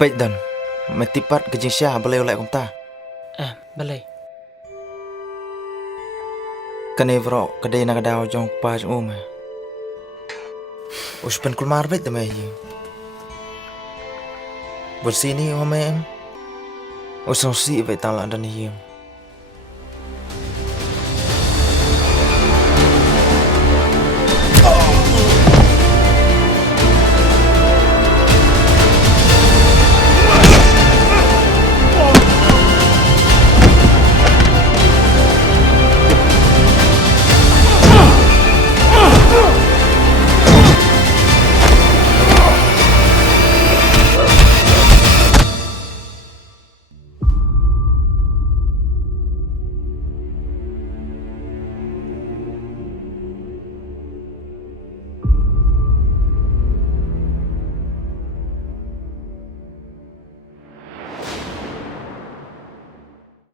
Baik dan, metipat ke jing Syah boleh oleh kum ta. Boleh. Kene vro kedai nak daw jong pa jong ma. Uspen kulmar baik de mai. Buat sini om em. Usong si baik tala dan yem.